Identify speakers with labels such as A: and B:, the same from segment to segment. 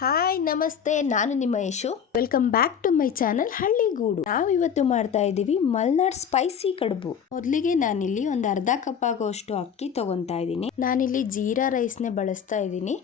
A: Hi ನಮಸ್ತೆ, ನಾನು ನಿಮ್ಮ Yashu. Welcome back to my channel Halligudu ನಾವಿವತ್ತು ಮಾಡ್ತಾ ಇದ್ದೀವಿ ಮಲ್ನಾಡ್ ಸ್ಪೈಸಿ ಕಡುಬು. ಮೊದಲಿಗೆ ನಾನಿಲ್ಲಿ ಒಂದು ಅರ್ಧ ಕಪ್ ಆಗೋಷ್ಟು ಅಕ್ಕಿ ತಗೊಂತಾ ಇದ್ದೀನಿ. ನಾನಿಲ್ಲಿ ಜೀರಾ ರೈಸ್ನೇ ಬಳಸ್ತಾ ಇದ್ದೀನಿ.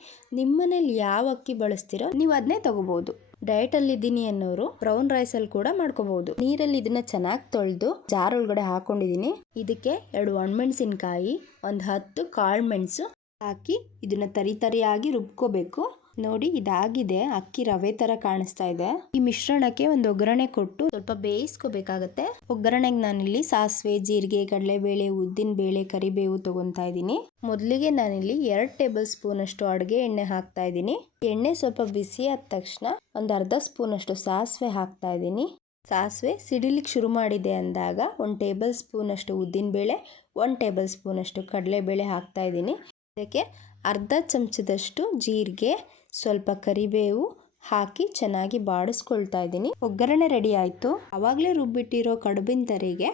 A: ನಿಮ್ಮನೇಲಿ ಯಾವ ಅಕ್ಕಿ ಬಳಸ್ತೀರೋ ನೀವು ಅದನ್ನೇ ತಗೋಬಹುದು ಡಯಟ್ ಅಲ್ಲಿ ಇದ್ದೀನಿ ಅನ್ನೋರು ಬ್ರೌನ್ ರೈಸ್ ಅಲ್ಲಿ ಕೂಡ ಮಾಡ್ಕೋಬಹುದು ನೀರಲ್ಲಿ ಇದನ್ನ ಚೆನ್ನಾಗಿ ತೊಳೆದು ಜಾರ್ ಒಳಗಡೆ ಹಾಕೊಂಡಿದೀನಿ ಇದಕ್ಕೆ ಎರಡು ಒಣಮೆಣಸಿನಕಾಯಿ, ಒಂದು ಹತ್ತು ಕಾಳು ಮೆಣಸು ಹಾಕಿ ಇದನ್ನ ತರಿ ತರಿಯಾಗಿ ರುಬ್ಕೋಬೇಕು. ನೋಡಿ ಇದಾಗಿದೆ, ಅಕ್ಕಿ ರವೆ ತರ ಕಾಣಿಸ್ತಾ ಇದೆ. ಈ ಮಿಶ್ರಣಕ್ಕೆ ಒಂದು ಒಗ್ಗರಣೆ ಕೊಟ್ಟು ಸ್ವಲ್ಪ ಬೇಯಿಸ್ಕೋಬೇಕಾಗತ್ತೆ. ಒಗ್ಗರಣೆಗೆ ನಾನಿಲ್ಲಿ ಸಾಸಿವೆ, ಜೀರಿಗೆ, ಕಡಲೆಬೇಳೆ, ಉದ್ದಿನ ಬೇಳೆ, ಕರಿಬೇವು ತಗೊಂತಾ ಇದ್ದೀನಿ. ಮೊದಲಿಗೆ ನಾನಿಲ್ಲಿ ಎರಡು ಟೇಬಲ್ ಸ್ಪೂನ್ ಅಷ್ಟು ಅಡುಗೆ ಎಣ್ಣೆ ಹಾಕ್ತಾ ಇದ್ದೀನಿ. ಎಣ್ಣೆ ಸ್ವಲ್ಪ ಬಿಸಿ ಆದ ತಕ್ಷಣ ಒಂದು ಅರ್ಧ ಸ್ಪೂನ್ ಅಷ್ಟು ಸಾಸಿವೆ ಹಾಕ್ತಾ ಇದ್ದೀನಿ. ಸಾಸಿವೆ ಸಿಡಿಲಿಕ್ಕೆ ಶುರು ಮಾಡಿದೆ ಅಂದಾಗ ಒಂದು ಟೇಬಲ್ ಸ್ಪೂನ್ ಅಷ್ಟು ಉದ್ದಿನ ಬೇಳೆ, ಒಂದು ಟೇಬಲ್ ಸ್ಪೂನ್ ಅಷ್ಟು ಕಡಲೆಬೇಳೆ ಹಾಕ್ತಾ ಇದ್ದೀನಿ. ಇದಕ್ಕೆ ಅರ್ಧ ಚಮಚದಷ್ಟು ಜೀರಿಗೆ, ಸ್ವಲ್ಪ ಕರಿಬೇವು ಹಾಕಿ ಚೆನ್ನಾಗಿ ಬಾಡಿಸ್ಕೊಳ್ತಾ ಇದ್ದೀನಿ. ಒಗ್ಗರಣೆ ರೆಡಿ ಆಯಿತು. ಆವಾಗಲೇ ರುಬ್ಬಿಟ್ಟಿರೋ ಕಡುಬಿನ ತರಿಗೆ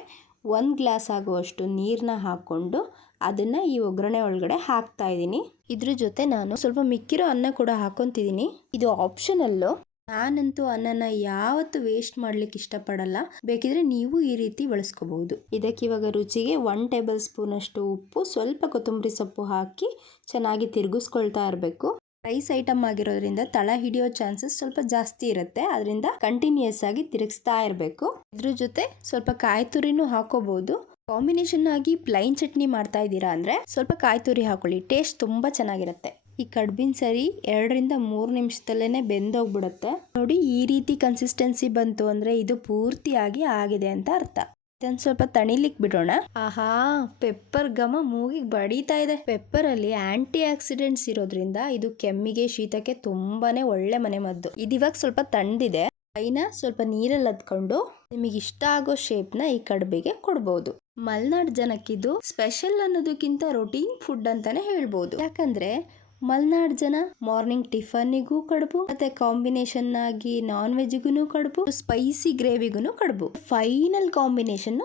A: ಒಂದು ಗ್ಲಾಸ್ ಆಗುವಷ್ಟು ನೀರನ್ನ ಹಾಕ್ಕೊಂಡು ಅದನ್ನು ಈ ಒಗ್ಗರಣೆ ಒಳಗಡೆ ಹಾಕ್ತಾ ಇದ್ದೀನಿ. ಇದ್ರ ಜೊತೆ ನಾನು ಸ್ವಲ್ಪ ಮಿಕ್ಕಿರೋ ಅನ್ನ ಕೂಡ ಹಾಕೊತಿದ್ದೀನಿ. ಇದು ಆಪ್ಷನಲ್ಲು ನಾನಂತೂ ಅನ್ನನ ಯಾವತ್ತು ವೇಸ್ಟ್ ಮಾಡ್ಲಿಕ್ಕೆ ಇಷ್ಟಪಡಲ್ಲ. ಬೇಕಿದ್ರೆ ನೀವು ಈ ರೀತಿ ಬಳಸ್ಕೋಬಹುದು. ಇದಕ್ಕೆ ಇವಾಗ ರುಚಿಗೆ ಒನ್ ಟೇಬಲ್ ಸ್ಪೂನ್ ಅಷ್ಟು ಉಪ್ಪು, ಸ್ವಲ್ಪ ಕೊತ್ತಂಬರಿ ಸೊಪ್ಪು ಹಾಕಿ ಚೆನ್ನಾಗಿ ತಿರುಗಿಸ್ಕೊಳ್ತಾ ಇರಬೇಕು. ರೈಸ್ ಐಟಮ್ ಆಗಿರೋದ್ರಿಂದ ತಳ ಹಿಡಿಯೋ ಚಾನ್ಸಸ್ ಸ್ವಲ್ಪ ಜಾಸ್ತಿ ಇರುತ್ತೆ. ಅದರಿಂದ ಕಂಟಿನ್ಯೂಸ್ ಆಗಿ ತಿರುಗಿಸ್ತಾ ಇರಬೇಕು. ಇದ್ರ ಜೊತೆ ಸ್ವಲ್ಪ ಕಾಯಿ ತುರಿನೂ ಹಾಕೋಬಹುದು. ಕಾಂಬಿನೇಷನ್ ಆಗಿ ಪ್ಲೈನ್ ಚಟ್ನಿ ಮಾಡ್ತಾ ಇದ್ದೀರಾ ಅಂದ್ರೆ ಸ್ವಲ್ಪ ಕಾಯಿ ತುರಿ ಹಾಕೊಳ್ಳಿ. ಟೇಸ್ಟ್ ತುಂಬಾ ಚೆನ್ನಾಗಿರುತ್ತೆ. ಈ ಕಡ್ಬಿನ ಸರಿ ಎರಡರಿಂದ ಮೂರು ನಿಮಿಷದಲ್ಲೇ ಬೆಂದೋಗ್ಬಿಡುತ್ತೆ. ನೋಡಿ ಈ ರೀತಿ ಕನ್ಸಿಸ್ಟೆನ್ಸಿ ಬಂತು ಅಂದರೆ ಇದು ಪೂರ್ತಿಯಾಗಿ ಆಗಿದೆ ಅಂತ ಅರ್ಥ. ಇದನ್ನು ಸ್ವಲ್ಪ ತಣಿಲಿಕ್ ಬಿಡೋಣ. ಆಹಾ ಪೆಪ್ಪರ್ ಘಮ ಮೂಗಿಗೆ ಬಡಿತಾ ಇದೆ. ಪೆಪ್ಪರ್ ಅಲ್ಲಿ ಆಂಟಿ ಆಕ್ಸಿಡೆಂಟ್ಸ್ ಇರೋದ್ರಿಂದ ಇದು ಕೆಮ್ಮಿಗೆ, ಶೀತಕ್ಕೆ ತುಂಬಾನೇ ಒಳ್ಳೆ ಮನೆ ಮದ್ದು. ಇದಿವಾಗ ಸ್ವಲ್ಪ ತಂಡಿದೆ ಕೈನ ಸ್ವಲ್ಪ ನೀರಲ್ಲಿ ಹತ್ಕೊಂಡು ನಿಮಗೆ ಇಷ್ಟ ಆಗೋ ಶೇಪ್ನ ಈ ಕಡುಬಿಗೆ ಕೊಡ್ಬೋದು. ಮಲ್ನಾಡ್ ಜನಕ್ಕಿದು ಸ್ಪೆಷಲ್ ಅನ್ನೋದಕ್ಕಿಂತ ರೊಟೀನ್ ಫುಡ್ ಅಂತಾನೆ ಹೇಳ್ಬೋದು. ಯಾಕಂದ್ರೆ ಮಲ್ನಾಡ್ ಜನ ಮಾರ್ನಿಂಗ್ ಟಿಫನ್ನಿಗೂ ಕಡುಬು, ಮತ್ತೆ ಕಾಂಬಿನೇಷನ್ ಆಗಿ ನಾನ್ ವೆಜ್ಗೂ ಕಡುಬು, ಸ್ಪೈಸಿ ಗ್ರೇವಿಗೂ ಕಡುಬು. ಫೈನಲ್ ಕಾಂಬಿನೇಷನ್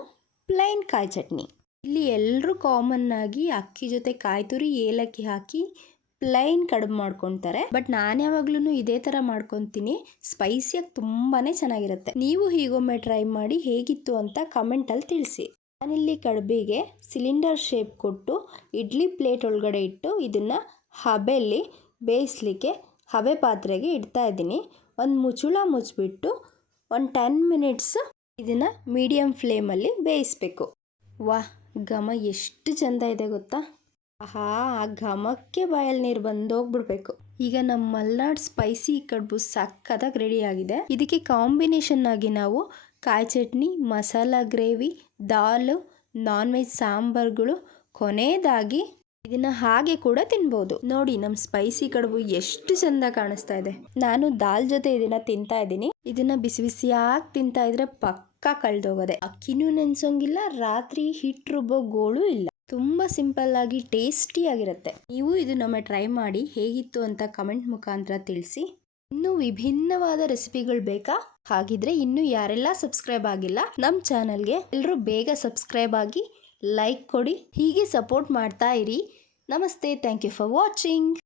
A: ಪ್ಲೈನ್ ಕಾಯಿ ಚಟ್ನಿ. ಇಲ್ಲಿ ಎಲ್ಲರೂ ಕಾಮನ್ ಆಗಿ ಅಕ್ಕಿ ಜೊತೆ ಕಾಯಿ ತುರಿ ಏಲಕ್ಕಿ ಹಾಕಿ ಪ್ಲೈನ್ ಕಡುಬು ಮಾಡ್ಕೊತಾರೆ. ಬಟ್ ನಾನು ಯಾವಾಗ್ಲೂ ಇದೇ ತರ ಮಾಡ್ಕೊತೀನಿ. ಸ್ಪೈಸಿಯಾಗಿ ತುಂಬಾ ಚೆನ್ನಾಗಿರುತ್ತೆ. ನೀವು ಹೀಗೊಮ್ಮೆ ಟ್ರೈ ಮಾಡಿ ಹೇಗಿತ್ತು ಅಂತ ಕಮೆಂಟಲ್ಲಿ ತಿಳಿಸಿ. ನಾನಿಲ್ಲಿ ಕಡುಬಿಗೆ ಸಿಲಿಂಡರ್ ಶೇಪ್ ಕೊಟ್ಟು, ಇಡ್ಲಿ ಪ್ಲೇಟ್ ಒಳಗಡೆ ಇಟ್ಟು, ಇದನ್ನ ಹಬೆಯಲ್ಲಿ ಬೇಯಿಸ್ಲಿಕ್ಕೆ ಹಬೆ ಪಾತ್ರೆಗೆ ಇಡ್ತಾ ಇದ್ದೀನಿ. ಒಂದು ಮುಚ್ಚುಳ ಮುಚ್ಚಿಬಿಟ್ಟು ಒಂದು ಟೆನ್ ಮಿನಿಟ್ಸ್ ಇದನ್ನು ಮೀಡಿಯಮ್ ಫ್ಲೇಮಲ್ಲಿ ಬೇಯಿಸ್ಬೇಕು. ವಾ, ಘಮ ಎಷ್ಟು ಚೆಂದ ಇದೆ ಗೊತ್ತಾ? ಆಹಾ, ಆ ಘಮಕ್ಕೆ ಬಾಯಲ್ಲಿ ನೀರು ಬಂದೋಗ್ಬಿಡ್ಬೇಕು. ಈಗ ನಮ್ಮ ಮಲ್ನಾಡ್ ಸ್ಪೈಸಿ ಕಡುಬು ರೆಡಿ ಆಗಿದೆ. ಇದಕ್ಕೆ ಕಾಂಬಿನೇಷನ್ ಆಗಿ ನಾವು ಕಾಯಿ ಚಟ್ನಿ, ಮಸಾಲ ಗ್ರೇವಿ ದಾಲ್ ನಾನ್ ವೆಜ್ ಸಾಂಬಾರ್ಗಳು ಕೊನೆಯದಾಗಿ ಇದನ್ನ ಹಾಗೆ ಕೂಡ ತಿನ್ಬೋದು. ನೋಡಿ ನಮ್ಮ ಸ್ಪೈಸಿ ಕಡುಬು ಎಷ್ಟು ಚಂದ ಕಾಣಿಸ್ತಾ ಇದೆ. ನಾನು ದಾಲ್ ಜೊತೆ ಇದನ್ನ ತಿಂತಾ ಇದ್ದೀನಿ. ಇದನ್ನ ಬಿಸಿ ಬಿಸಿಯಾಗಿ ತಿಂತಾ ಇದ್ರೆ ಪಕ್ಕ ಕಳ್ದೋಗದೆ. ಅಕ್ಕಿನೂ ನೆನ್ಸೋಂಗಿಲ್ಲ, ರಾತ್ರಿ ಹಿಟ್ ರುಬ್ಬೋ ಗೋಳು ಇಲ್ಲ. ತುಂಬಾ ಸಿಂಪಲ್ ಆಗಿ ಟೇಸ್ಟಿ ಆಗಿರುತ್ತೆ. ನೀವು ಇದನ್ನೊಮ್ಮೆ ಟ್ರೈ ಮಾಡಿ ಹೇಗಿತ್ತು ಅಂತ ಕಮೆಂಟ್ ಮುಖಾಂತರ ತಿಳಿಸಿ. ಇನ್ನೂ ವಿಭಿನ್ನವಾದ ರೆಸಿಪಿಗಳು ಬೇಕಾ? ಹಾಗಿದ್ರೆ ಇನ್ನು ಯಾರೆಲ್ಲ ಸಬ್ಸ್ಕ್ರೈಬ್ ಆಗಿಲ್ಲ ನಮ್ಮ ಚಾನಲ್ಗೆ ಎಲ್ಲರೂ ಬೇಗ ಸಬ್ಸ್ಕ್ರೈಬ್ ಆಗಿ ಲೈಕ್ ಕೊಡಿ. ಹೀಗೆ ಸಪೋರ್ಟ್ ಮಾಡ್ತಾ ಇರಿ. Namaste. Thank you for watching.